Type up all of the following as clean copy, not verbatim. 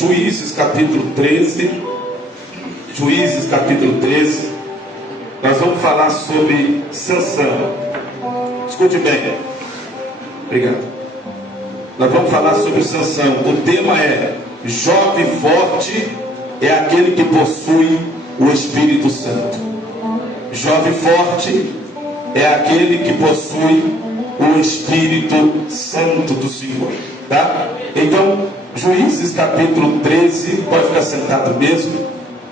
Juízes capítulo 13. Juízes capítulo 13. Nós vamos falar sobre Sansão. Escute bem. Obrigado. Nós vamos falar sobre Sansão. O tema é: jovem forte é aquele que possui o Espírito Santo. Jovem forte é aquele que possui o Espírito Santo do Senhor. Tá? Então, Juízes capítulo 13, pode ficar sentado mesmo.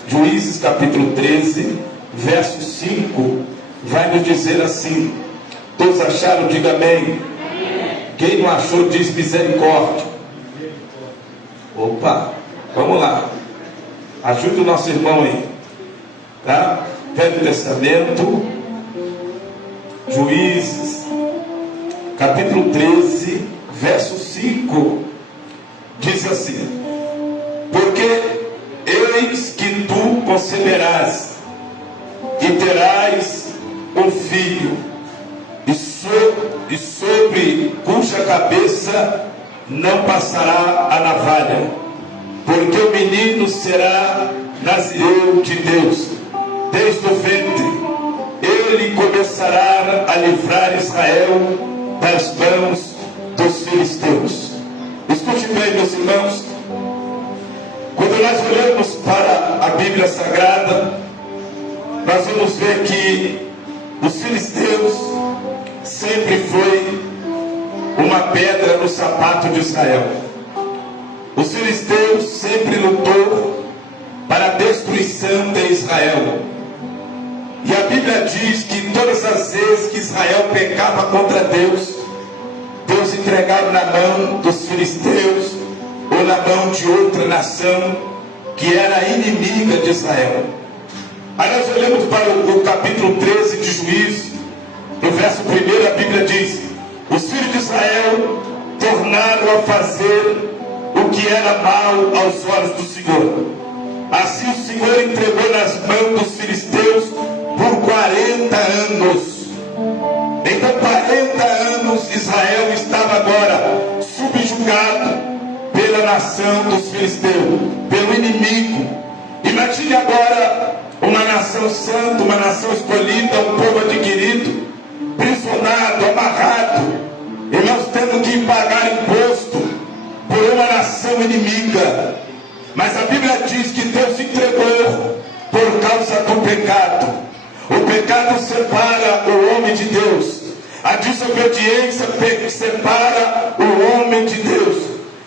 Juízes capítulo 13, verso 5, vai nos dizer assim: todos acharam? Diga amém. Quem não achou, diz misericórdia. Opa, vamos lá. Ajude o nosso irmão aí. Tá? Velho Testamento, Juízes, capítulo 13, verso 5, diz assim: porque eis que tu conceberás e terás um filho, e sobre cuja cabeça não passará a navalha, porque o menino será nazireu de Deus desde o ventre. Ele começará a livrar Israel das mãos dos filisteus. Escute bem, meus irmãos. Quando nós olhamos para a Bíblia Sagrada, nós vamos ver que os filisteus sempre foi uma pedra no sapato de Israel. Os filisteus sempre lutou para a destruição de Israel. E a Bíblia diz que todas as vezes que Israel pecava contra Deus, Deus entregava na mão dos filisteus ou na mão de outra nação que era inimiga de Israel. Aí nós olhamos para o capítulo 13 de Juízes, no verso 1, a Bíblia diz: os filhos de Israel tornaram a fazer o que era mal aos olhos do Senhor. Assim o Senhor entregou nas mãos dos filisteus por 40 anos. Então 40 anos Israel estava agora subjugado pela nação dos filisteus, pelo inimigo. Imagine agora uma nação santa, uma nação escolhida, um povo adquirido, prisionado, amarrado, e nós temos que pagar imposto por uma nação inimiga. Mas a Bíblia diz que Deus entregou por causa do pecado. O pecado separa o homem de Deus. A desobediência separa o homem de Deus.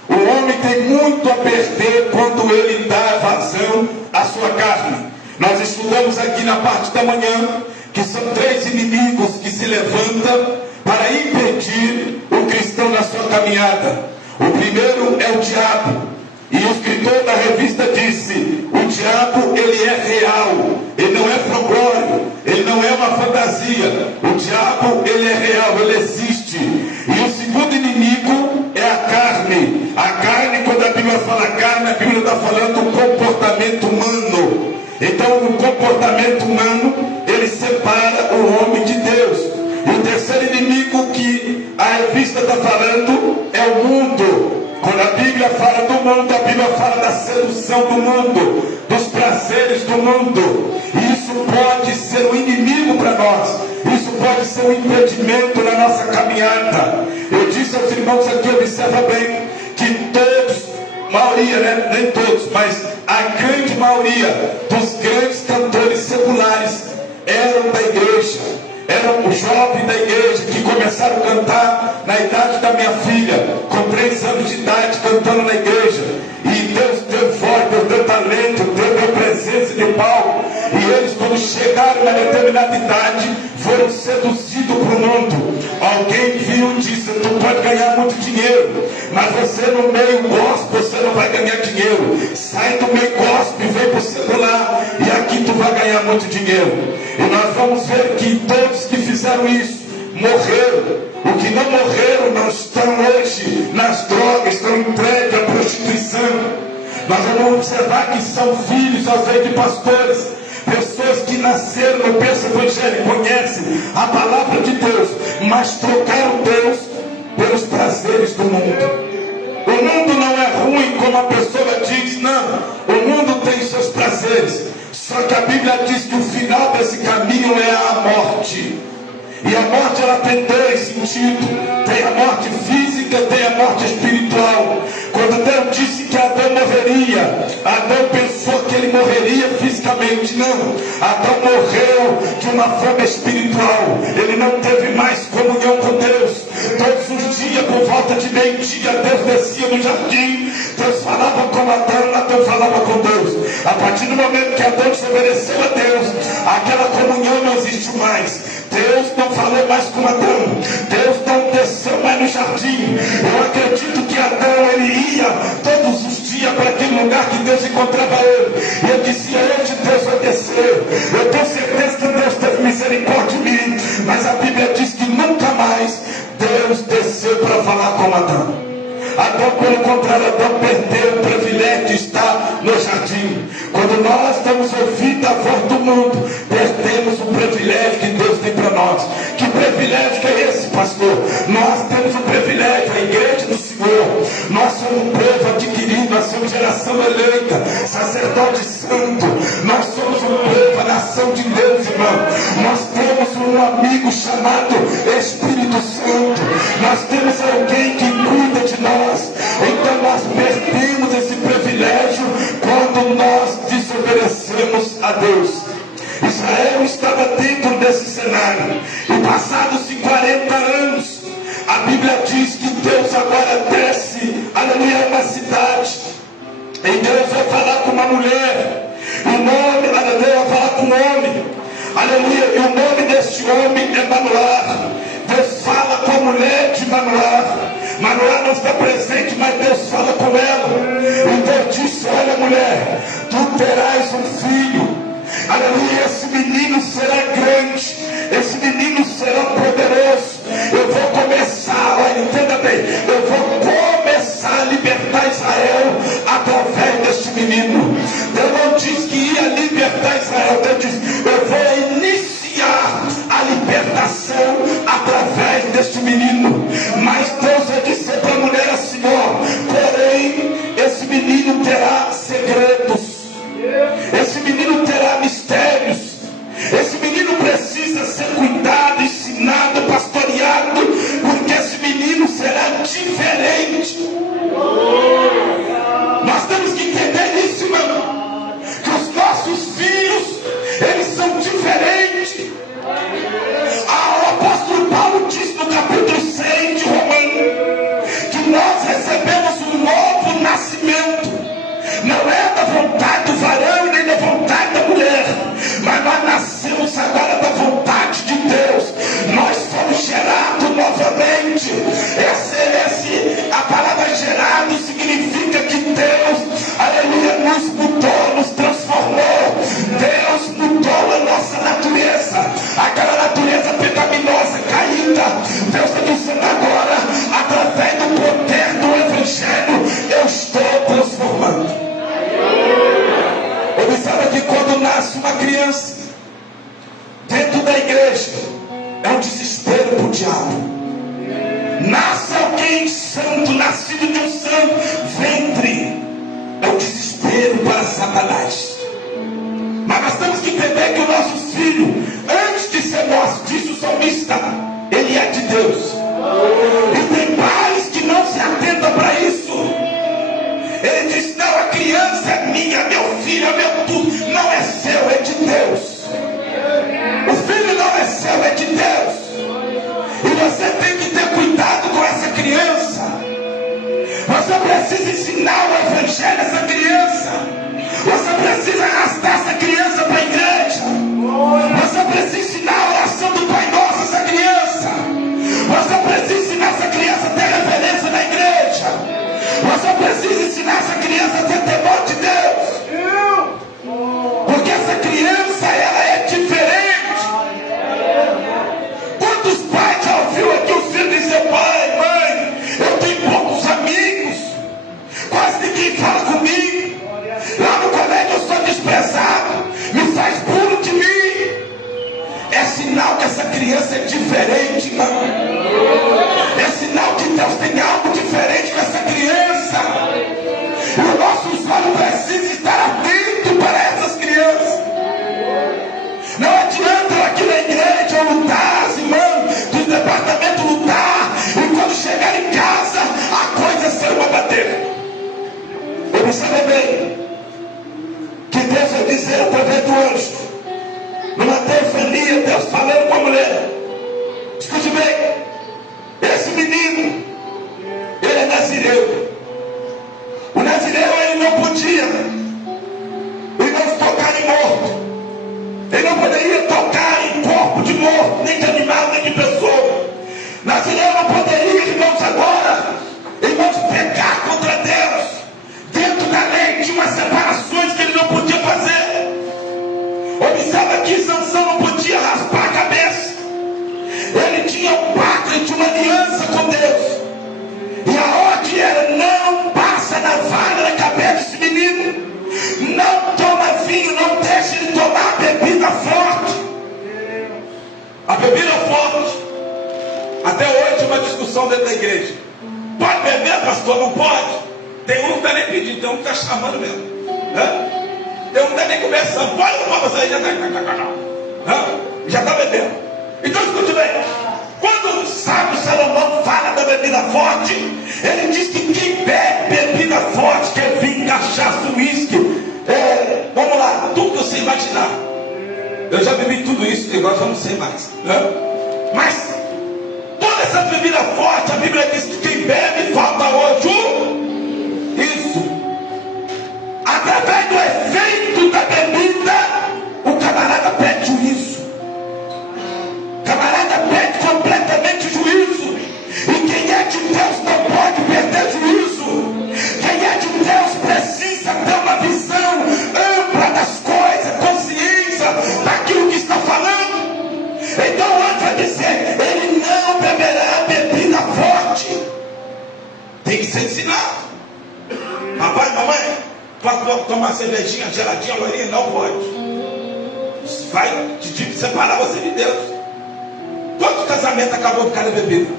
O homem tem muito a perder quando ele dá vazão à sua carne. Nós estudamos aqui na parte da manhã que são 3 inimigos que se levantam para impedir o cristão na sua caminhada. O primeiro é o diabo. E o escritor da revista disse: o diabo, ele é real, ele não é folclore, ele não é uma fantasia. O diabo, ele é real, ele existe. E o segundo inimigo é a carne. A carne, quando a Bíblia fala carne, a Bíblia está falando do comportamento humano. Então o comportamento humano, ele separa o homem de Deus. E o terceiro inimigo que a revista está falando é o mundo. Quando a Bíblia fala do mundo, a Bíblia fala da sedução do mundo, dos prazeres do mundo. E isso pode ser um inimigo para nós. Isso pode ser um impedimento na nossa caminhada. Eu disse aos irmãos aqui, observa bem, que todos, maioria, né? Nem todos, mas a grande maioria dos grandes cantores seculares eram da igreja. Eram os jovens da igreja que começaram a cantar na idade da minha filha, com 3 anos de idade, cantando na igreja. E Deus deu voz, Deus deu talento, Deus deu presença de palco. E eles, quando chegaram na determinada idade, foram seduzidos para o mundo. Alguém viu e disse: tu pode ganhar muito dinheiro, mas você no meio gospel, você não vai ganhar dinheiro. Sai do meio gospel e vem para o secular, e aqui tu vai ganhar muito dinheiro. E nós vamos ver que todos que fizeram isso morreram. O que não morreram não estão hoje nas drogas, estão entregues à prostituição. Nós vamos observar que são filhos, às vezes, de pastores, pessoas que nasceram no berço evangélico, conhecem a palavra de Deus, mas trocaram Deus pelos prazeres do mundo. O mundo não é ruim, como a pessoa diz, que a Bíblia diz que o final desse caminho é a morte. E a morte, ela tem dois sentidos. Tem a morte física, tem a morte espiritual. Quando Deus disse que Adão morreria, Adão pensou que ele morreria fisicamente. Não, Adão morreu de uma forma espiritual. Ele não teve mais comunhão com Deus. Todos os dias, por volta de meio-dia, Deus descia no jardim. Deus falava com Adão, Adão falava com Deus. A partir do momento que Adão desobedeceu a Deus, aquela comunhão não existe mais. Deus não falou mais com Adão. Deus não desceu mais no jardim. Eu acredito que Adão, ele ia todos os dias para aquele lugar que Deus encontrava ele. E ele dizia: hoje Deus vai descer. Eu tenho certeza que Deus teve misericórdia de mim. Mas a Bíblia diz que nunca mais Deus desceu para falar com Adão. Adão, pelo contrário, Adão perdeu o privilégio de estar no jardim. Quando nós estamos ouvindo a voz do mundo, perdemos o privilégio que Deus tem para nós. Que privilégio que é esse, pastor? Nós temos o privilégio, a igreja do Senhor. Nós somos um povo adquirido, nós somos geração eleita, sacerdote santo. Nós somos um povo, a nação de Deus, irmão. Nós temos um amigo chamado Espírito Santo. Nós temos alguém que cuida de nós. Então nós perdemos esse privilégio quando nós desobedecemos a Deus. Israel estava dentro desse cenário, e passados-se 40 anos, a Bíblia diz que Deus agora desce, aleluia, uma cidade, e Deus vai falar com uma mulher, o nome, aleluia, vai falar com um homem, aleluia, e o nome deste homem é Manoá. Deus fala com a mulher de Manoá. Manoá não está presente, mas Deus fala com ela. E Deus disse: olha, mulher, tu terás um filho. Aleluia, esse menino será grande, esse menino será poderoso. Eu vou começar, olha, entenda bem, eu vou começar a libertar Israel através deste menino. Deus não disse que ia libertar Israel, Deus disse: eu vou iniciar a libertação através deste menino. Mas Deus vai dizer para a mulher assim: ó, porém esse menino terá segredos, esse menino terá mistérios, esse menino precisa ser cuidado, ensinado, pastoreado, porque esse menino será diferente. Nós temos que entender isso, irmão, que os nossos filhos, eles são diferentes. O apóstolo Paulo diz no capítulo 6 de Romanos que nós recebemos um novo nascimento. Não é da vontade do varão nem da vontade da mulher, mas nós nascemos agora da vontade de Deus. Nós fomos gerados novamente. A palavra gerado significa que Deus, aleluia, nos mudou, nos transformou. Deus mudou a nossa natureza, aquela natureza pecaminosa, caída. Deus está dizendo agora, através do poder do Evangelho, eu estou transformando. Observa que quando nasce uma criança dentro da igreja, é um desespero para o diabo. Nasce alguém santo, nascido de um santo ventre, é um desespero para Satanás. Mas nós temos que entender que o nosso filho, antes de ser nosso, diz o salmista, ele é de Deus. E tem pais que não se atentam para isso. Ele diz: não, a criança é minha, meu filho é meu tudo. Não é seu, é de Deus. O filho não é seu, é de Deus. E você tem que ter cuidado com essa criança. Você precisa ensinar o Evangelho a essa criança. Você precisa arrastar essa criança para a igreja. Você precisa ensinar a oração do Pai Nosso a essa criança. Você precisa ensinar essa criança a ter reverência na igreja. Você precisa ensinar essa criança a ter temor de Deus. Porque essa criança, ela é diferente. Quantos pais já ouviu aqui o filho dizer: pai, mãe, eu tenho poucos amigos, quase ninguém fala comigo, lá no colégio eu sou desprezado, me faz burro de mim. É sinal que essa criança é diferente, irmão. É sinal que Deus tem algo diferente com essa criança. E os nossos olhos precisam estar atentos para essas crianças. dizer através do anjo, numa teofania, Deus falando com a mulher. Escute bem, esse menino, ele é nazireu. O nazireu, ele não podia, irmãos, tocar em morto. Ele não poderia tocar em corpo de morto, nem de animal, nem de pessoa. Nazireu não poderia, irmãos, agora, irmãos, pecar contra Deus. Dentro da lei tinha umas separações que ele não podia fazer. Observa que Sansão não podia raspar a cabeça. Ele tinha um pacto, ele tinha uma aliança com Deus. E a ordem era: não passa na vara da cabeça desse menino. Não toma vinho, não deixe ele tomar bebida forte. A bebida forte, até hoje, é uma discussão dentro da igreja. Pode beber, pastor? Não pode. Tem um que está nem pedindo, tem um que está chamando mesmo. Tem um que está nem conversando. Pode ou não pode? Você já está bebendo. Então escute bem. Quando o sábio Salomão fala da bebida forte, ele diz que quem bebe bebida forte, que é vinho, cachaça, uísque, vamos lá, tudo que você imaginar. Eu já bebi tudo isso, agora já não sei mais. Mas toda essa bebida forte, a Bíblia diz que quem bebe falta hoje isso. Através do efeito da bebida, o camarada perde juízo. O camarada perde completamente o juízo. E quem é de Deus não pode perder juízo. Quem é de Deus precisa ter uma visão ampla das coisas, consciência daquilo que está falando. Então, antes vai dizer, ele não beberá bebida forte. Tem que ser ensinado. Papai, mamãe, pode tomar cervejinha, geladinha, loirinha? Não pode. Vai te separar você de Deus. Quanto casamento acabou por causa da bebida?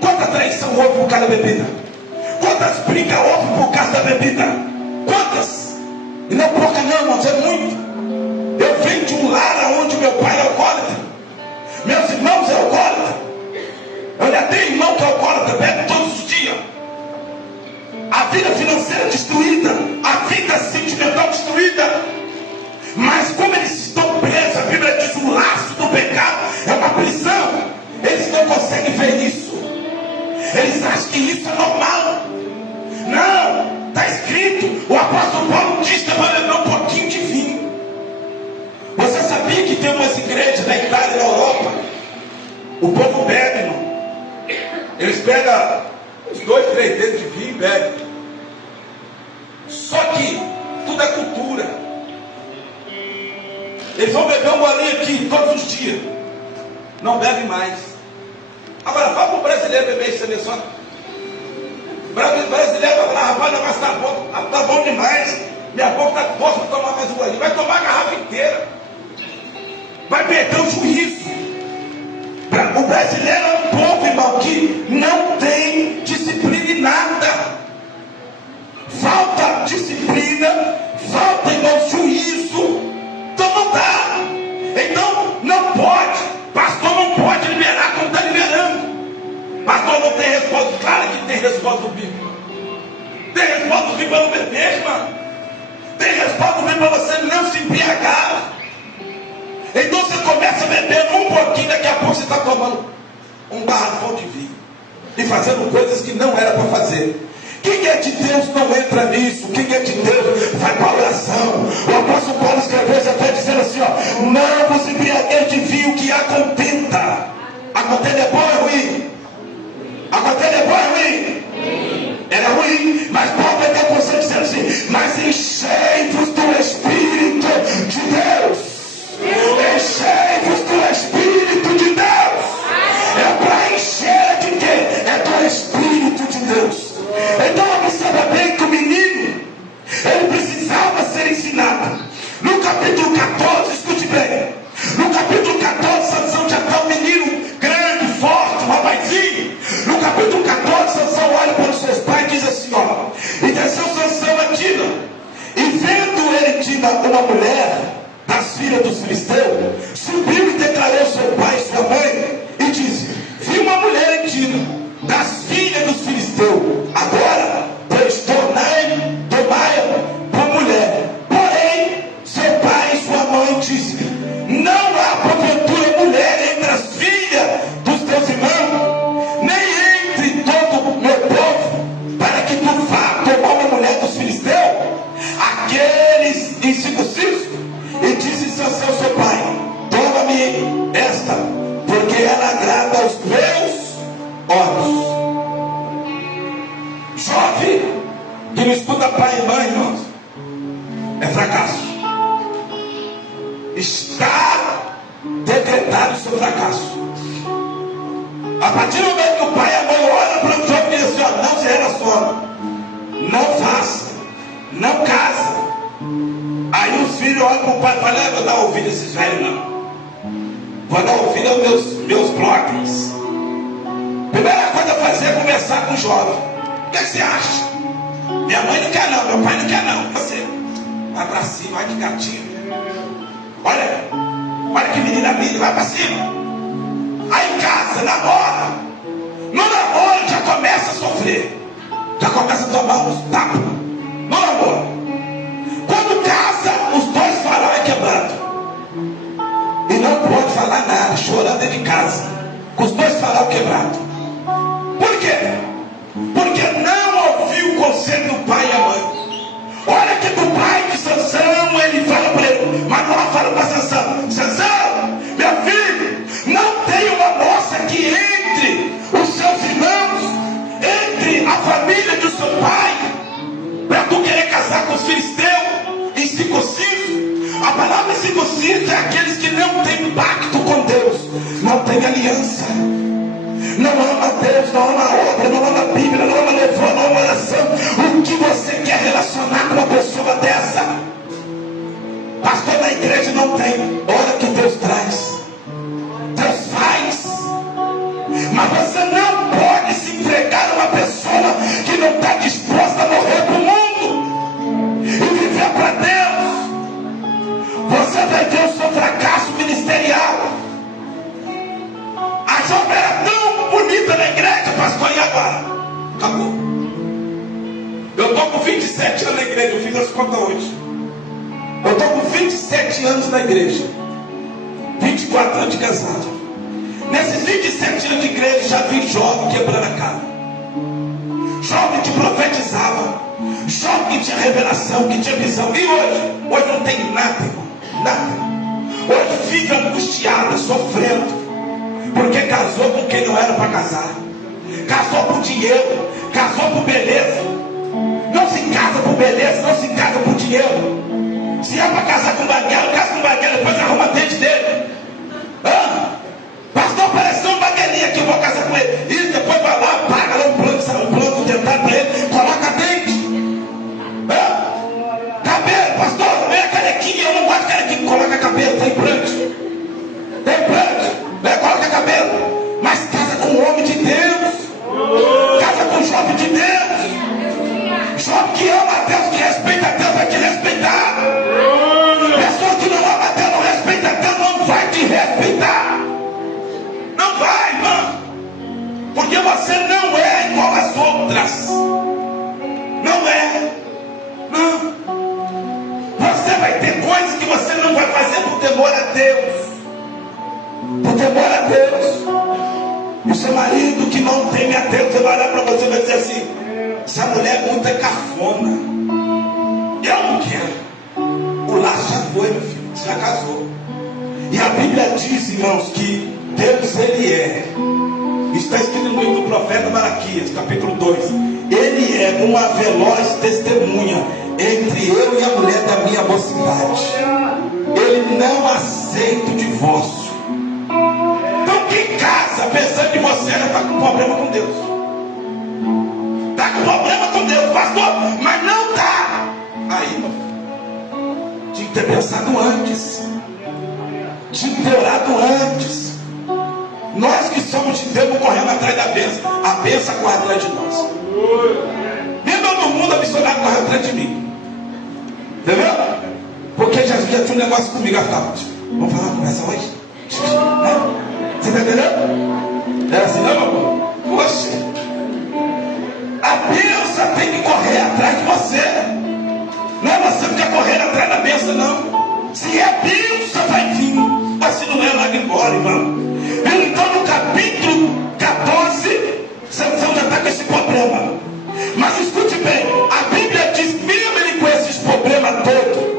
Quanta traição houve por causa da bebida? Quantas brigas houve por causa da bebida? Quantas? E não é pouca não, irmãos, é muito. Eu venho de um lar onde meu pai é alcoólatra. Meus irmãos é alcoólatra. Eu já tenho irmão que é alcoólatra, bebe todos os dias. A vida financeira destruída, a vida sentimental destruída. Mas como eles estão presos, a Bíblia diz: o laço do pecado é uma prisão. Eles não conseguem ver isso. Eles acham que isso é normal. Não, está escrito. O apóstolo Paulo diz que vai beber um pouquinho de vinho. Você sabia que tem umas igrejas na Itália e na Europa? O povo bebe, irmão. Eles pegam uns 2, 3 dedos de vinho e bebem. Só que tudo é cultura. Eles vão beber um golinho aqui todos os dias. Não bebe mais. Agora, fala para o brasileiro beber isso ali só. O brasileiro vai falar: rapaz, o negócio está bom demais. Minha boca está forte para tomar mais um golinho. Vai tomar a garrafa inteira. Vai perder o juízo. O brasileiro é um povo, irmão, que não tem disciplina em nada. Falta disciplina, falta, irmão, juízo. Então não dá. Então não pode. Pastor não pode liberar como está liberando. Pastor não tem resposta. Claro que tem resposta do Bíblia. Tem resposta do Bíblia para não beber, irmão. Tem resposta do Bíblia para você não se embriagar. Então você começa a beber um pouquinho, daqui a pouco você está tomando um garrafão de vinho e fazendo coisas que não era para fazer. Quem é de Deus não entra nisso. Quem é de Deus vai para a oração. O apóstolo Paulo escreveu isso até dizendo assim: não vos embriagueis de vinho que a contenta. A contenda é boa ou é ruim? A contenda é boa ou é ruim? Era ruim, mas Paulo vai ter você dizendo assim: mas enchei-vos do Espírito de Deus. Enchei-vos do Espírito de Deus. É para encher de quê? É do Espírito de Deus. Então observa bem que o menino, ele precisava ser ensinado. No capítulo 14, escute bem. No capítulo 14, Sansão já está um menino grande, forte, um rapazinho. No capítulo 14, Sansão olha para os seus pais e diz assim: e desceu Sansão a Dina, e vendo ele Dina, uma mulher das filhas dos filisteus, subiu e declarou seu pai e sua mãe, e disse: vi uma mulher em Dina, das filhas dos filisteus. Agora, pois tornai por mulher. Porém, seu incircunciso. E disse Sansão seu pai: toma-me esta, porque ela agrada aos meus olhos. Jovem que não escuta pai e mãe, irmãos, é fracasso. Está decretado o seu fracasso. A partir do momento que o pai e a mãe olham para o jovem e dizem assim: ó, não se relaciona, não faça, não casa. Aí os filhos olham para o pai e falam: eu vou dar ouvido a esses velhos, não. Vou dar ouvido aos meus blogs. Primeira coisa a fazer é conversar com o jovem. O que você acha? Minha mãe não quer não, meu pai não quer não. Você vai para cima, olha que gatinho. Olha que menina linda, vai para cima. Aí casa, namora. No namoro já começa a sofrer. Já começa a tomar uns tapas. No namoro. Quando casa, os dois farol é quebrado. E não pode falar nada, chorando dentro de casa, com os dois farol quebrados. Por quê? Porque não ouviu o conselho do pai e a mãe. Olha que do pai de Sansão, ele fala para ele, Manoel fala para Sansão: Sansão, meu filho, não tem uma moça que entre os seus irmãos, entre a família do seu pai, para tu querer casar com os filisteus, incircunciso. A palavra incircunciso é aqueles que não têm pacto com Deus, não têm aliança, não ama Deus, não ama a obra, não ama a Bíblia, não ama louvor, não ama oração. O que você quer relacionar com uma pessoa dessa? Pastor, na igreja não tem. Olha que Deus traz, Deus faz. Mas você não pode se entregar a uma pessoa que não está disposta a morrer para o mundo e viver para Deus. Você vai ver o seu fracasso ministerial. A jovem era tão bonita na igreja, pastor, e agora? Acabou. Eu estou com 27 anos na igreja, eu fiz as contas hoje. Eu estou com 27 anos na igreja, 24 anos de casado. Nesses 27 anos de igreja, já vi jovem quebrando a cara, jovem que profetizava, jovem que tinha revelação, que tinha visão. E hoje não tem nada, irmão, nada. Hoje vive angustiado, sofrendo, porque casou com quem não era para casar, casou por dinheiro, casou por beleza. Não se casa por beleza, não se casa por dinheiro. Se é para casar com banguela, casa com banguela, depois arruma dente dele. Pastor, pareceu um baguelinha que eu vou casar com ele. E depois vai lá, paga lá um plano dentário para ele, coloca dente. Cabelo, pastor, vem a carequinha, eu não gosto de carequinha, coloca cabelo, tem implante. Tem implante. Coloca cabelo, mas casa com um homem de Deus, casa com um jovem de Deus, jovem que ama a Deus, que respeita a Deus, vai te respeitar. Pessoa que não ama a Deus, não respeita a Deus, não vai te respeitar. Não vai, irmão, porque você não é igual às outras. Não é, não. Você vai ter coisas que você não vai fazer por temor a Deus. Por temor a Deus. E o seu marido que não teme a Deus, você vai olhar para você e vai dizer assim: essa mulher é muito cafona, eu não quero. O laço já foi, meu filho, você já casou. E a Bíblia diz, irmãos, que Deus, Ele é, está escrito no livro do profeta Malaquias, capítulo 2, Ele é uma veloz testemunha entre eu e a mulher da minha mocidade. Ele não aceita o divórcio. Então quem casa pensando que você já está com problema com Deus, está com problema com Deus, pastor, mas não está. Aí, meu filho, tinha que ter pensado antes, tinha que ter orado antes. Nós que somos de Deus, correndo atrás da bênção, a bênção corre atrás de nós. Nem todo mundo a missionária corre atrás de mim, entendeu? Porque já tinha um negócio comigo, vamos falar uma conversa hoje? Você está entendendo? Era assim, não, meu irmão? Poxa, a bênção tem que correr atrás de você. Não é você ficar correndo atrás da bênção, não. Se é bênção, vai vir. Mas se não é, larga embora, irmão. Então no capítulo 14, Sansão já está com esse problema. Mas escute bem, a Bíblia diz, mesmo ele com esses problemas todos,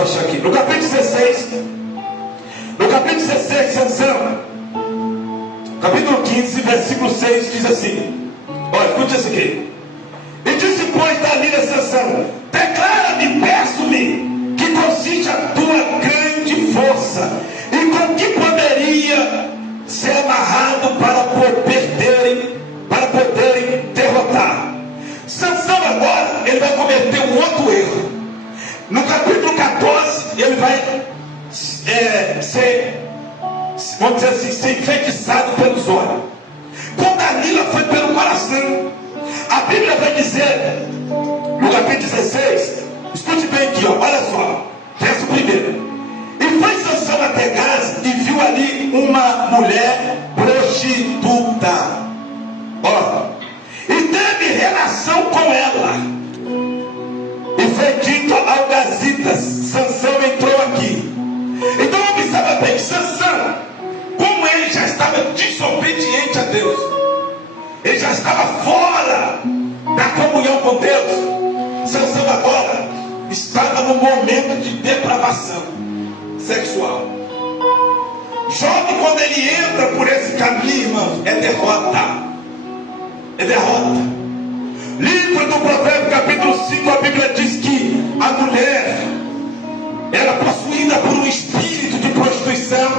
eu achar aqui. No capítulo 16, Sansão, capítulo 15, versículo 6, diz assim: olha, escute isso aqui. E disse, pois, Dalila a Sansão: declara-me, peço-me, que consiste a tua grande força, e com que poderia ser amarrado para poderem derrotar. Sansão agora, ele vai cometer um outro erro. No capítulo 14, ele vai ser, vamos dizer assim, ser enfeitiçado pelos olhos. Com Dalila foi pelo coração. A Bíblia vai dizer, no capítulo 16, escute bem aqui, ó, olha só, verso 1. E foi Sansão até Gaza e viu ali uma mulher prostituta. Ó, e teve relação com ela. E foi dito ao Gazitas: Sansão entrou aqui. Então observa bem, Sansão, como ele já estava desobediente a Deus, ele já estava fora da comunhão com Deus. Sansão agora estava num momento de depravação sexual. Job, quando ele entra por esse caminho, irmãos, é derrota. É derrota. Livro do Provérbio, capítulo 5, a Bíblia diz que a mulher, ela possuída por um espírito de prostituição,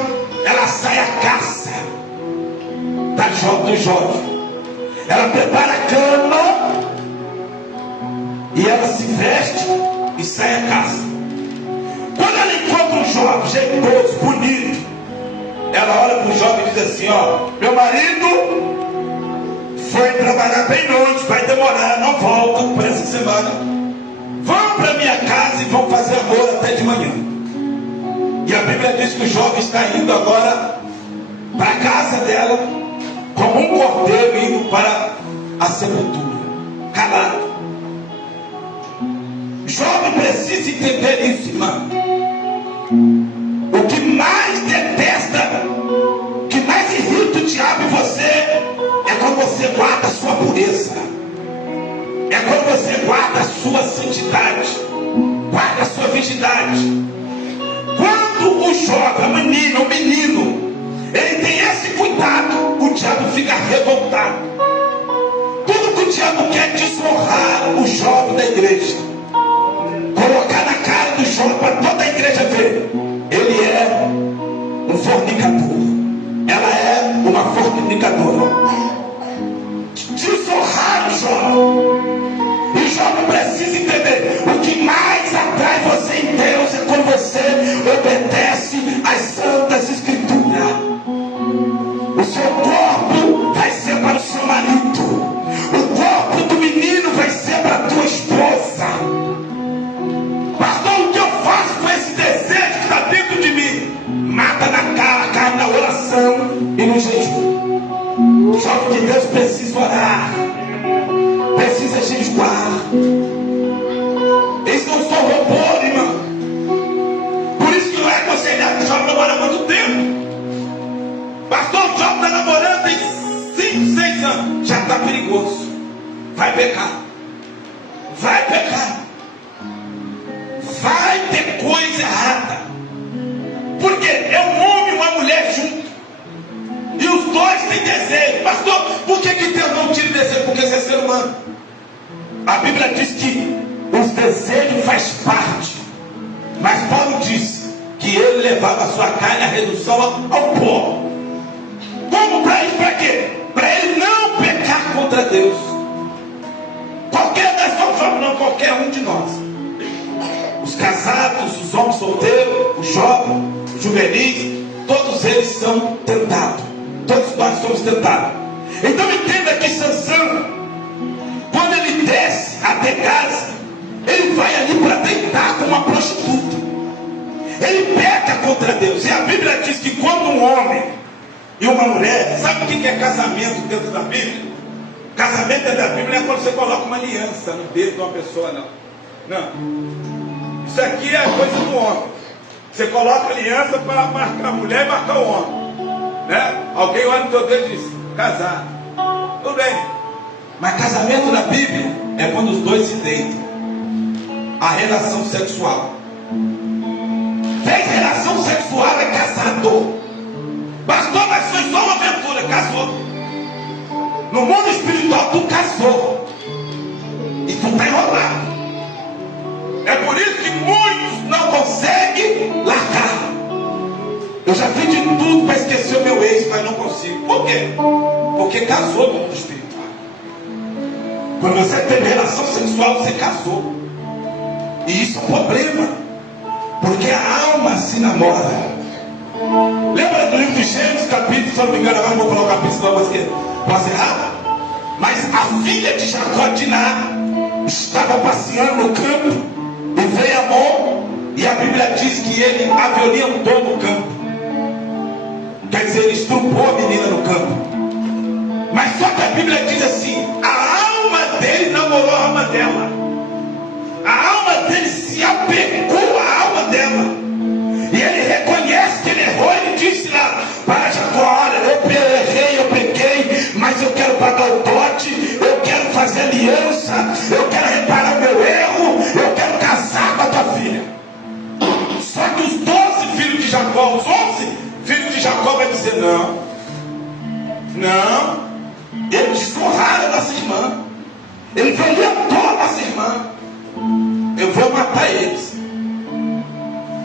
ela sai à caça do jovem. Ela prepara a cama e ela se veste e sai à caça. Quando ela encontra um jovem jeitoso, bonito, ela olha para o jovem e diz assim: ó, meu marido foi trabalhar bem longe, vai demorar, não volta por essa semana. Vão para minha casa e vão fazer amor até de manhã. E a Bíblia diz que o jovem está indo agora para a casa dela, como um cordeiro indo para a sepultura, calado. Jovem precisa entender isso, irmão. O que mais detesta, o que mais irrita o diabo em você, é quando você guarda a sua pureza, é quando você guarda a sua santidade, guarda a sua virgindade. Quando o jovem, o menino, ele tem esse cuidado, o diabo fica revoltado. Tudo que o diabo quer é desonrar o jovem da igreja, colocar na cara do jovem para toda a igreja ver: ele é um fornicador, ela é uma fornicadora. Desonrar o jovem. E o jovem precisa entender: o que mais atrai você em Deus é quando você obedece às santas escrituras. O seu corpo vai ser para o seu marido, o corpo do menino vai ser para a tua esposa. Pastor, o que eu faço com esse desejo que está dentro de mim? Mata na carne, na oração e no jejum. O jovem de Deus precisa orar, precisa jejuar. Eles não são robô, irmão. Por isso que não é aconselhado o jovem namora muito tempo. Pastor, o jovem está namorando tem 5, 6 anos, já está perigoso. Vai pecar, vai pecar, vai ter coisa errada. Porque é um homem e uma mulher juntos, e os dois têm desejo. Pastor, por que Deus não tira desejo? Porque você é ser humano. A Bíblia diz que os desejos faz parte, mas Paulo disse que ele levava a sua carne à redução ao pó. Como para isso? Para quê? Para ele não pecar contra Deus. Qualquer não, qualquer um de nós, os casados, os homens solteiros, os jovens, os juvenis, todos eles são tentados. Todos nós somos tentados. Então entenda que Sansão, quando ele desce até casa, ele vai ali para deitar com uma prostituta. Ele peca contra Deus. E a Bíblia diz que quando um homem e uma mulher, sabe o que é casamento dentro da Bíblia? Casamento dentro da Bíblia não é quando você coloca uma aliança no dedo de uma pessoa, não. Não. Isso aqui é coisa do homem. Você coloca aliança para marcar a mulher e marcar o homem, né? Alguém olha no teu dedo e diz: casar. Tudo bem. Mas casamento na Bíblia é quando os dois se deitam. A relação sexual. fez relação sexual, é casado. Pastor, mas foi só uma aventura, casou. No mundo espiritual tu casou. E tu está enrolado. É por isso que muitos não conseguem largar. Eu já fiz de tudo para esquecer o meu ex, mas não consigo. Por quê? Porque casou no mundo espiritual. Quando você teve relação sexual, você casou. E isso é um problema. Porque a alma se namora. Lembra do livro de Gênesis, capítulo, se eu não me engano, agora não vou falar o capítulo, não, mas que posso errar? Mas a filha de Jacó, Diná, estava passeando no campo e veio Amon, e a Bíblia diz que ele a violentou no campo. Quer dizer, ele estrupou a menina no campo. Mas só que a Bíblia diz assim: a alma dele namorou a alma dela. A alma dele se apegou à alma dela. E ele reconhece que ele errou. Ele disse lá para Jacó: olha, eu errei, eu pequei, mas eu quero pagar o dote, eu quero fazer aliança, eu quero reparar o meu erro, eu quero casar com a tua filha. Só que os 12 filhos de Jacó, os 11 filhos de Jacó vai dizer: não, eles desonraram a nossa irmã, ele violentou a nossa irmã, eu vou matar eles.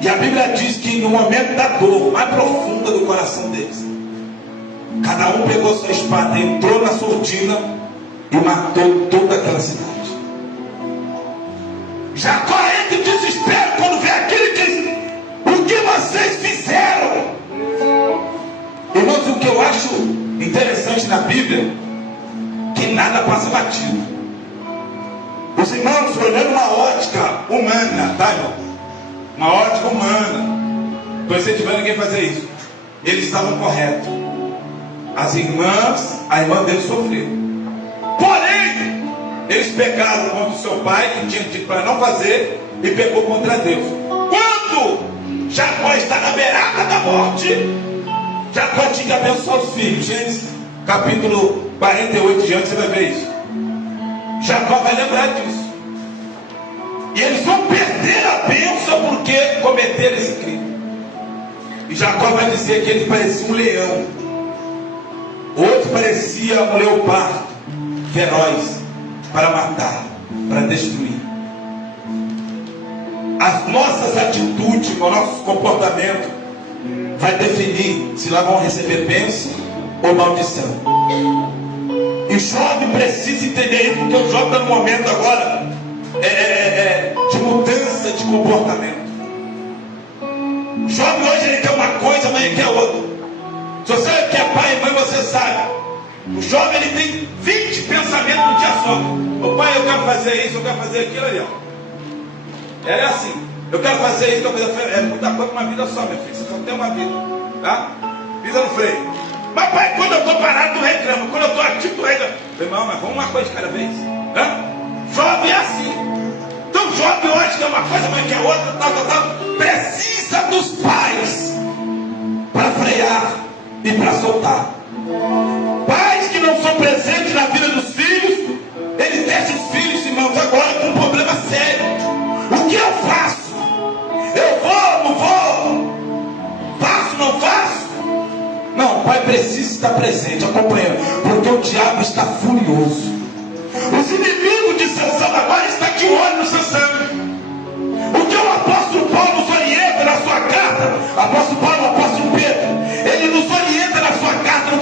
E a Bíblia diz que no momento da dor mais profunda do coração deles, cada um pegou sua espada, entrou na surdina e matou toda aquela cidade. Jacó entra em desespero quando vê aquilo e diz: o que vocês fizeram? Irmãos, o que eu acho interessante na Bíblia, que nada passa batido. Os irmãos, olhando uma ótica humana, tá, irmão? Uma ótica humana. Pois se tiver ninguém fazer isso, eles estavam corretos. A irmã dele sofreu. Porém, eles pegaram contra o seu pai, que tinha dito para não fazer, e pegou contra Deus. Quando Jacó está na beirada da morte, Jacó tinha que abençoar os filhos. Gênesis capítulo 48 diante, você vai ver isso. Jacó vai lembrar disso. E eles vão perder a bênção porque cometeram esse crime. E Jacó vai dizer que ele parecia um leão, outro parecia um leopardo feroz, para matar, para destruir. As nossas atitudes, o nosso comportamento vai definir se nós vamos receber bênção ou maldição. E o jovem precisa entender isso, porque o jovem está no momento agora de mudança de comportamento. O jovem hoje ele quer uma coisa, amanhã ele quer outra. Se você que é pai e mãe, você sabe. O jovem ele tem 20 pensamentos no dia só. O pai, eu quero fazer isso, eu quero fazer aquilo ali, ó. Ela é assim: eu quero fazer isso, eu quero fazer. É muita coisa para uma vida só, meu filho. Você só tem uma vida, tá? Pisa no freio. Mas pai, quando eu estou parado, tu reclama. Quando eu estou ativo, tu reclama. Irmão, mas vamos uma coisa de cada vez. Jovem é assim. Então jovem hoje quer uma coisa, mas quer outra, tal. Precisa dos pais para frear e para soltar. Pais que não são presentes na vida dos filhos, eles deixam os filhos, irmãos, agora com um problema sério. O que eu faço? Eu vou, não vou? Faço, não faço? Não, o pai precisa estar presente, acompanhando, porque o diabo está furioso. Os inimigos de Sansão agora estão de olho no Sansão. O que o apóstolo Paulo nos orienta na sua carta, apóstolo Paulo, o apóstolo Pedro, ele nos orienta na sua carta,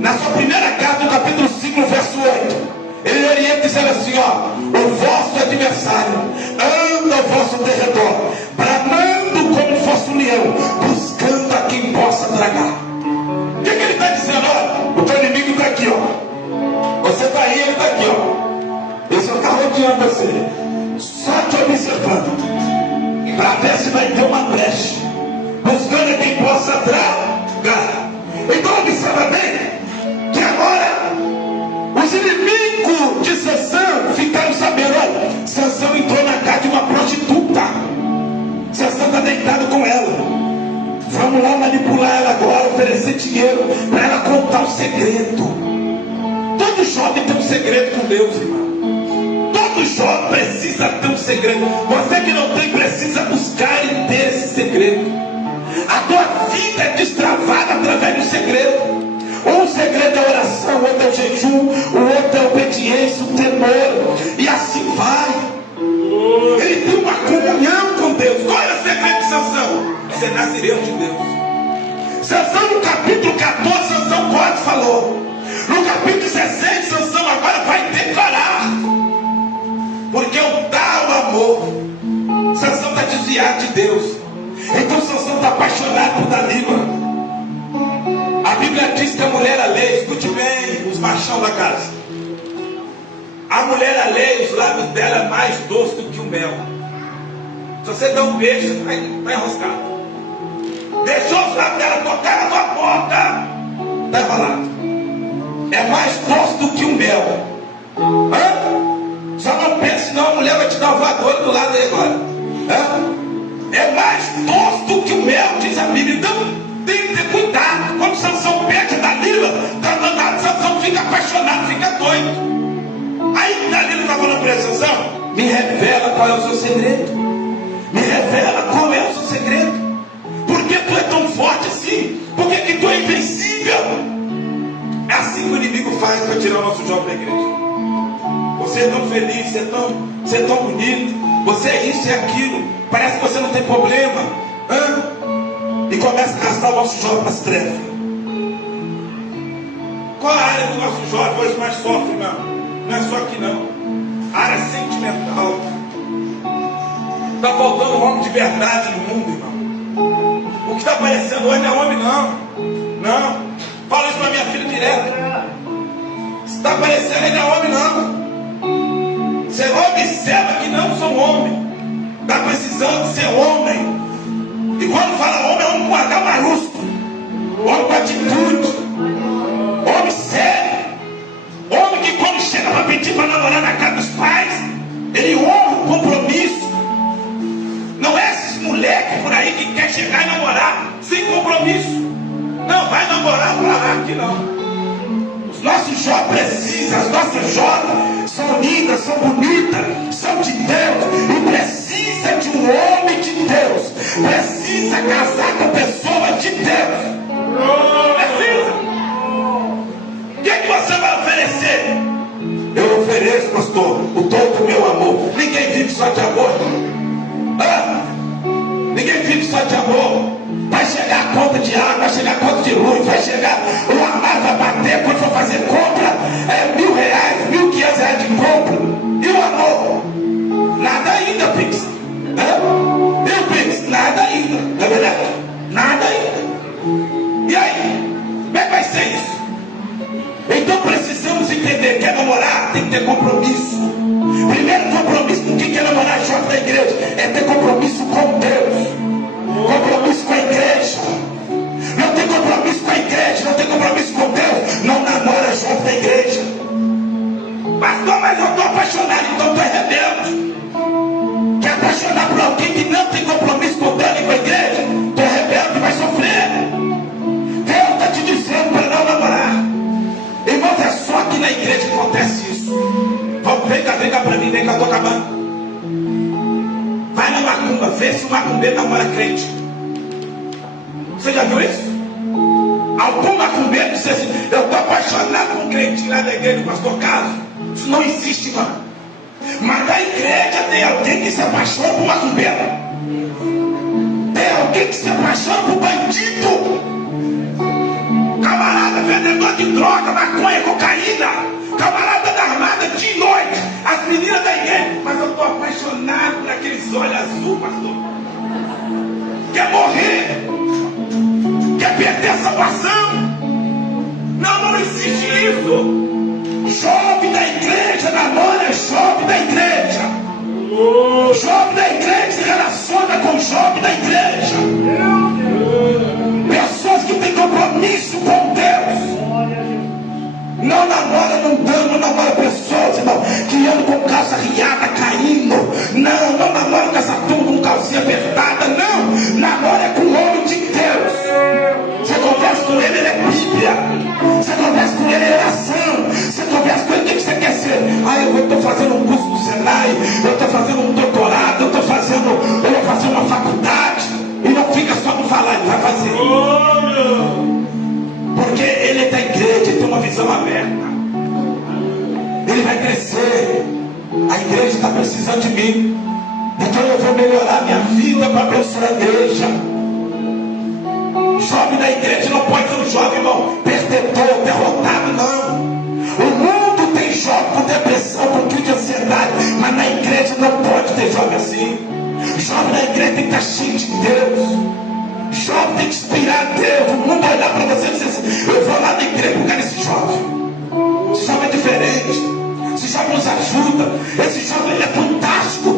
na sua primeira carta, no capítulo 5, no verso 8. Ele orienta dizendo assim: o vosso adversário anda ao vosso derredor, bramando como fosse um leão, buscando a quem possa tragar. O que ele está dizendo? O teu inimigo está aqui, você vai ir, ele está aqui, ele só está rodeando você, só te observando, para ver se vai ter uma brecha, buscando a quem possa tragar. Então observa bem que agora os inimigos de Sansão ficaram sabendo: olha, Sansão entrou na casa de uma prostituta, Sansão está deitado com ela, vamos lá manipular ela agora, oferecer dinheiro para ela contar um segredo. Todo jovem tem um segredo com Deus, irmão. Todo jovem precisa ter um segredo. Você que não tem, precisa buscar e ter esse segredo. o outro é obediência, o temor, e assim vai. Ele tem uma comunhão com Deus. Qual é o segredo de Sansão? Ser nazireu de Deus. Sansão no capítulo 14, Sansão quase falou. No capítulo 16, Sansão agora vai declarar. Porque o tal amor, Sansão está desviado de Deus. Então Sansão está apaixonado por Dalila. A Bíblia diz que a mulher alheia, escute bem, os machão da casa. A mulher alheia, os lábios dela é mais doce do que o mel. Se você dá um beijo, vai enroscado. Deixou os lábios dela tocar na tua boca, está enrolado. É mais doce do que o mel. Hã? Só não pense, senão a mulher vai te dar uma voadora do lado aí agora. Hã? É mais doce do que o mel, diz a Bíblia. Então, tem que ter cuidado. Quando Sansão perde a Dalila, Sansão fica apaixonado, fica doido. Aí Dalila está falando para ele: Sansão, me revela qual é o seu segredo. Me revela qual é o seu segredo. Por que tu é tão forte assim? Por que tu é invencível? É assim que o inimigo faz para tirar o nosso jovem da igreja. Você é tão feliz, você é tão bonito, você é isso e aquilo, parece que você não tem problema. E começa a arrastar o nosso jovem para as trevas. Qual a área do nosso jovem hoje mais sofre, irmão? Não é só aqui não. A área sentimental. Está faltando um homem de verdade no mundo, irmão. O que está aparecendo hoje não é homem não. Não. Fala isso para minha filha direto. Está aparecendo aí não é homem não. Você observa que não são homens. Está precisando de ser homem. E quando fala homem, é homem com H maiúsculo. Homem com atitude. Homem sério. Homem que quando chega para pedir para namorar na casa dos pais, ele honra o compromisso. Não é esses moleques por aí que quer chegar e namorar sem compromisso. Não, vai namorar para lá aqui não. Os nossos jovens precisam, as nossas jovens são lindas, são bonitas, são de Deus e precisa de um homem de Deus. Precisa casar com pessoas de Deus. Precisa. O que você vai oferecer? Eu ofereço, pastor, o dom do meu amor. Ninguém vive só de amor. Ninguém vive só de amor. Vai chegar a conta de água, vai chegar a conta de luz, vai chegar, o amado vai bater quando for fazer compra, R$1.000, R$1.500 de compra. E o amor? Nada ainda, Pix. E o Pix? Nada ainda. Não é verdade? Nada ainda. E aí? Como é que vai ser isso? Então precisamos entender que namorar tem que ter compromisso. Primeiro compromisso com quem quer namorar jovem da igreja é ter compromisso com Deus. Compromisso com a igreja. Não tem compromisso com a igreja, não tem compromisso com Deus, não namora jovem da igreja. Pastor, mas eu estou apaixonado, então tu é rebelde. Quer apaixonar por alguém que não tem compromisso com Deus e com a igreja? Tu é rebelde, vai sofrer. Deus está te dizendo para não namorar. Irmãos, é só aqui na igreja que acontece isso. Vem cá para mim, vem cá, estou acabando. Vai na macumba, vê se o macumbeiro namora crente. Você já viu isso? Algum macumbeiro disse assim: eu estou apaixonado com um crente lá da igreja do pastor Carlos. Isso não existe, mano. Mas da igreja tem alguém que se apaixona por macumbeiro. Tem alguém que se apaixona por bandido. Camarada vendedor de droga, maconha, cocaína. Camarada da armada de noite. As meninas da igreja. Mas eu estou apaixonado por aqueles olhos azul, pastor. Quer morrer? Quer perder a salvação? Não existe isso. Jovem da igreja namora jovem da igreja. Jovem da igreja se relaciona com jovem da igreja. Pessoas que têm compromisso com Deus. Não namora, não namora pessoas, irmão, que andam com calça riada, caindo. Não namora com essa turma com calcinha apertada. Não, namora com o homem de Deus. Você conversa com ele é Bíblia. Você conversa com ele é oração. Você conversa com ele, o que você quer ser? Eu estou fazendo um curso no Senai, eu estou fazendo um doutorado, eu vou fazer uma faculdade. E não fica só igreja está precisando de mim. Então eu vou melhorar minha vida para abençoar a igreja. Jovem da igreja não pode ser um jovem, irmão, perdedor, derrotado, não. O mundo tem jovem com depressão, com crise de ansiedade, mas na igreja não pode ter jovem assim. Jovem na igreja tem que estar cheio de Deus. Jovem tem que inspirar Deus. O mundo vai olhar para você e dizer assim: eu vou lá na igreja por causa desse jovem. Esse jovem é diferente. Esse jovem nos ajuda. Esse jovem é fantástico.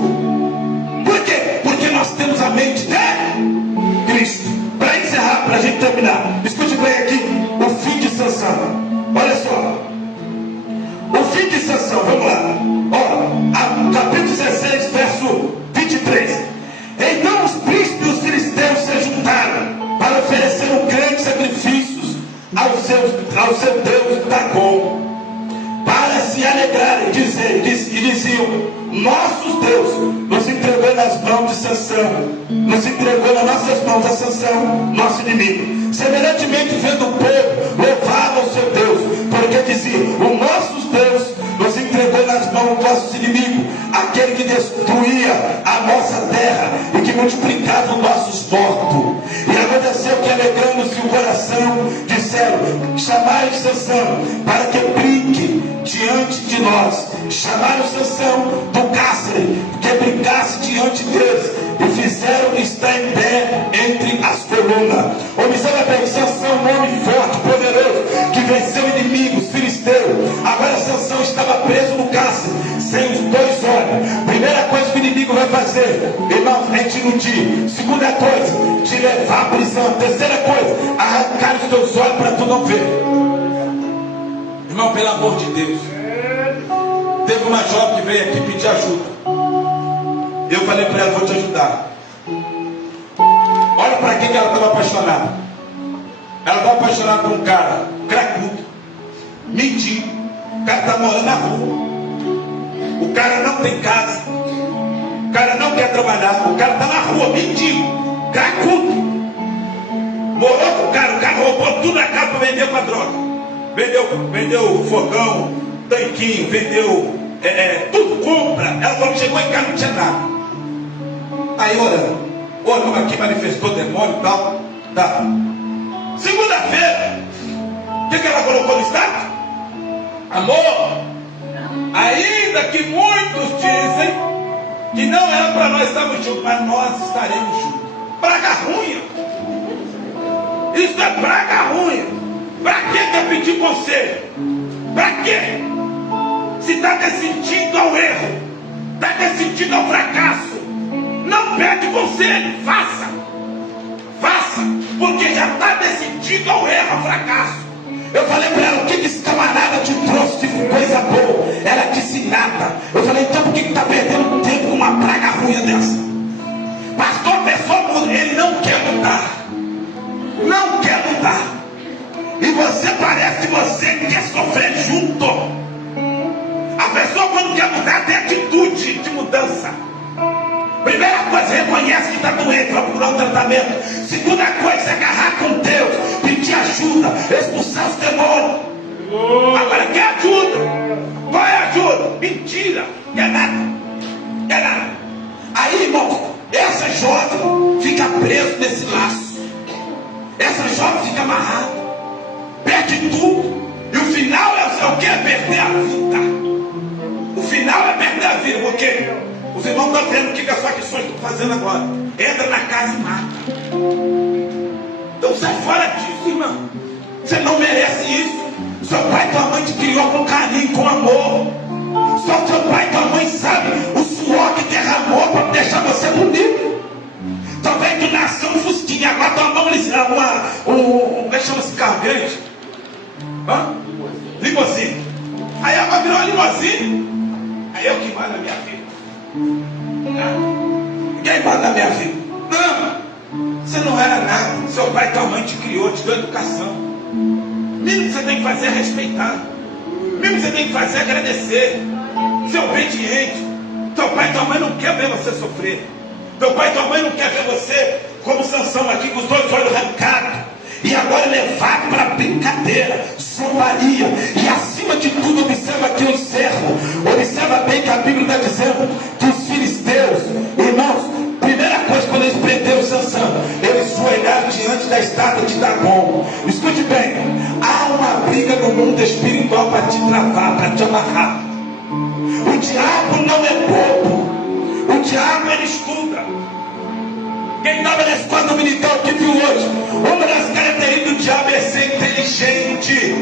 Por quê? Porque nós temos a mente de Cristo. Para encerrar, para a gente terminar, escute bem aqui o fim de Sansão. Olha só, o fim de Sansão, vamos lá. Ó, capítulo 16, verso 23. Então os príncipes dos filisteus se juntaram para oferecer grandes sacrifícios ao seu Deus Dagom, para se alegrarem, e diziam: nossos Deus nos entregou nas mãos de Sansão, nos entregou nas nossas mãos a Sansão, nosso inimigo. Semelhantemente, vendo o povo, louvava o seu Deus, porque dizia: o nosso Deus nos entregou nas mãos dos nossos inimigos, aquele que destruía a nossa terra e que multiplicava os nossos mortos. E aconteceu que, alegrando-se o coração, disseram: chamai Sansão para que brinque diante de nós. Chamaram Sansão do cárcere, que brincasse diante deles, e fizeram estar em pé entre as colunas. Observa bem, Sansão, um homem forte, poderoso, que venceu inimigos, filisteus. Agora Sansão estava preso no cárcere, sem os dois olhos. Primeira coisa que o inimigo vai fazer, irmãos, é te iludir. Segunda coisa, te levar à prisão. Terceira coisa, arrancar os teus olhos para tu não ver. Irmão, pelo amor de Deus, teve uma jovem que veio aqui pedir ajuda. Eu falei para ela: vou te ajudar. Olha para quem que ela estava apaixonada. Ela estava apaixonada por um cara cracudo, mendigo. O cara está morando na rua. O cara não tem casa. O cara não quer trabalhar. O cara está na rua, mendigo, cracudo. Morou com o cara roubou tudo na casa para vender para droga. Vendeu fogão, tanquinho, vendeu tudo, compra. Ela falou que chegou em casa, não tinha nada. Aí orando aqui, manifestou demônio e tal. Tá. Segunda-feira, o que ela colocou no status? Amor, ainda que muitos dizem que não era para nós estarmos juntos, mas nós estaremos juntos. Praga ruim. Isso é praga ruim. Para que quer pedir conselho? Para quê? Se está decidido ao erro, está decidido ao fracasso, não pede conselho, faça, porque já está decidido ao erro, ao fracasso. Eu falei para ela: o que esse camarada te trouxe de coisa boa? Ela disse: nada. Eu falei: então por que está perdendo tempo com uma praga ruim dessa? Pastor, a pessoa, ele não quer mudar, não quer mudar. E você parece que você quer sofrer junto. A pessoa, quando quer mudar, tem atitude de mudança. Primeira coisa, reconhece que está doente, vai procurar um tratamento. Segunda coisa, é agarrar com Deus, pedir ajuda, expulsar os demônios. Agora, quer ajuda? Qual é a ajuda? Mentira, quer nada. Aí, irmão, essa jovem fica presa nesse laço. Essa jovem fica amarrada, perde tudo. E o final é o que? É perder a vida. O final é perder a vida. Por quê? Os irmãos estão vendo o que as facções estão fazendo agora. Entra na casa e mata. Então sai fora disso, irmão. Você não merece isso. Seu pai e tua mãe te criou com carinho, com amor. Só seu pai e tua mãe sabem o suor que derramou para deixar você bonito. Talvez tu nasceu um fusquinha, agora tua mão como é que chama esse carro grande? Limousine. Aí agora virou uma limousine. Aí eu que mando na minha vida. Ninguém manda na minha vida. Não, você não era nada. Seu pai e tua mãe te criou, te deu educação. O mínimo que você tem que fazer é respeitar. O mínimo que você tem que fazer é agradecer. Ser obediente. Teu pai e tua mãe não quer ver você sofrer. Teu pai e tua mãe não quer ver você como Sansão aqui, com os dois olhos arrancados. E agora levado para brincadeira, zombaria. E acima acima de tudo, observa aqui o servo. Observa bem que a Bíblia está dizendo que os filisteus, irmãos, primeira coisa, quando eles prenderam Sansão, eles se olharam diante da estátua de Dagon. Escute bem, há uma briga no mundo espiritual para te travar, para te amarrar. O diabo não é bobo. O diabo, ele estuda. Quem estava na escola dominical que viu hoje, uma das características do diabo é ser inteligente.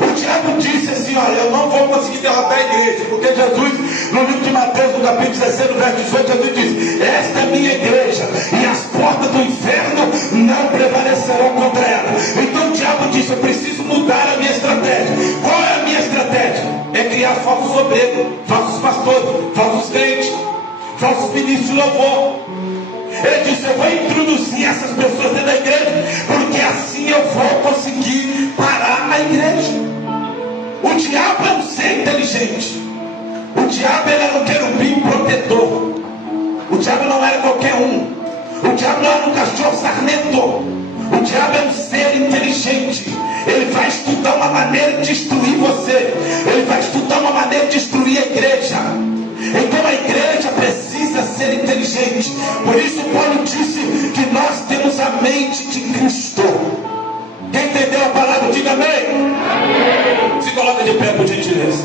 O diabo disse assim: olha, eu não vou conseguir derrotar a igreja, porque Jesus, no livro de Mateus, no capítulo 16, no verso 18, Jesus diz: esta é a minha igreja, e as portas do inferno não prevalecerão contra ela. Então o diabo disse: eu preciso mudar a minha estratégia. Qual é a minha estratégia? É criar falsos obreiros, falsos pastores, falsos crentes, falsos ministros de louvor. Ele disse: eu vou introduzir essas pessoas dentro da igreja, porque assim eu vou conseguir parar a igreja. O diabo é um ser inteligente. O diabo, ele era um querubim protetor. O diabo não era qualquer um. O diabo não era um cachorro sarnento. O diabo é um ser inteligente. Ele vai estudar uma maneira de destruir você. Ele vai estudar uma maneira de destruir a igreja. Então a igreja precisa ser inteligente. Por isso Paulo disse que nós temos a mente de Cristo. Quem entendeu a palavra, diga amém. Amém. Se coloca de pé, por gentileza.